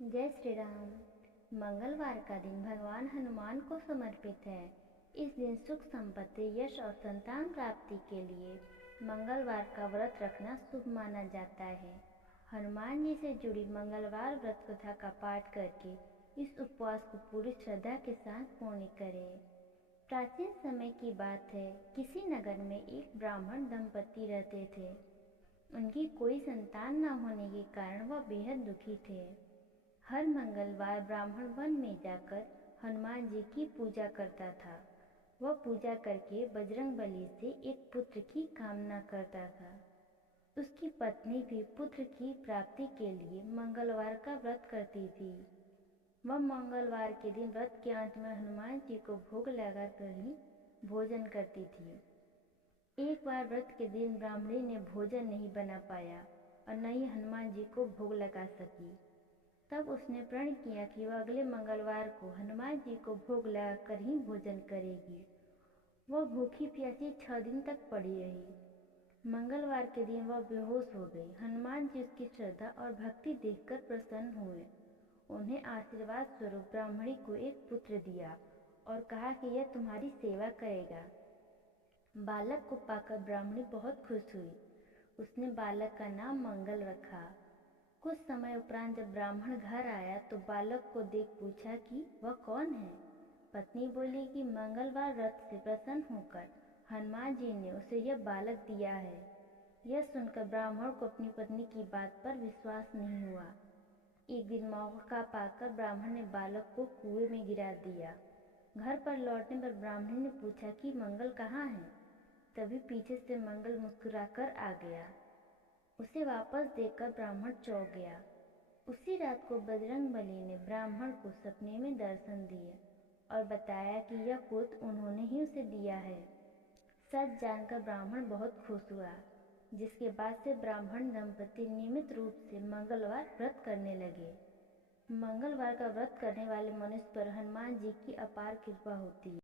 जय श्री राम। मंगलवार का दिन भगवान हनुमान को समर्पित है। इस दिन सुख संपत्ति, यश और संतान प्राप्ति के लिए मंगलवार का व्रत रखना शुभ माना जाता है। हनुमान जी से जुड़ी मंगलवार व्रत कथा का पाठ करके इस उपवास को पूरी श्रद्धा के साथ पूर्ण करें। प्राचीन समय की बात है, किसी नगर में एक ब्राह्मण दंपति रहते थे। उनकी कोई संतान न होने के कारण वह बेहद दुखी थे। हर मंगलवार ब्राह्मण वन में जाकर हनुमान जी की पूजा करता था। वह पूजा करके बजरंगबली से एक पुत्र की कामना करता था। उसकी पत्नी भी पुत्र की प्राप्ति के लिए मंगलवार का व्रत करती थी। वह मंगलवार के दिन व्रत के अंत में हनुमान जी को भोग लगाकर ही भोजन करती थी। एक बार व्रत के दिन ब्राह्मणी ने भोजन नहीं बना पाया और न ही हनुमान जी को भोग लगा सकी। तब उसने प्रण किया कि वह अगले मंगलवार को हनुमान जी को भोग लगाकर ही भोजन करेगी। वह भूखी प्यासी 6 दिन तक पड़ी रही। मंगलवार के दिन वह बेहोश हो गई। हनुमान जी उसकी श्रद्धा और भक्ति देखकर प्रसन्न हुए। उन्हें आशीर्वाद स्वरूप ब्राह्मणी को एक पुत्र दिया और कहा कि यह तुम्हारी सेवा करेगा। बालक को पाकर ब्राह्मणी बहुत खुश हुई। उसने बालक का नाम मंगल रखा। कुछ समय उपरांत जब ब्राह्मण घर आया तो बालक को देख पूछा कि वह कौन है। पत्नी बोली कि मंगलवार व्रत से प्रसन्न होकर हनुमान जी ने उसे यह बालक दिया है। यह सुनकर ब्राह्मण को अपनी पत्नी की बात पर विश्वास नहीं हुआ। एक दिन मौका पाकर ब्राह्मण ने बालक को कुएं में गिरा दिया। घर पर लौटने पर ब्राह्मणी ने पूछा कि मंगल कहाँ है। तभी पीछे से मंगल मुस्कुराकर आ गया। उसे वापस देखकर ब्राह्मण चौंक गया। उसी रात को बजरंगबली ने ब्राह्मण को सपने में दर्शन दिए और बताया कि यह पुत्र उन्होंने ही उसे दिया है। सच जानकर ब्राह्मण बहुत खुश हुआ, जिसके बाद से ब्राह्मण दंपति नियमित रूप से मंगलवार व्रत करने लगे। मंगलवार का व्रत करने वाले मनुष्य पर हनुमान जी की अपार कृपा होती है।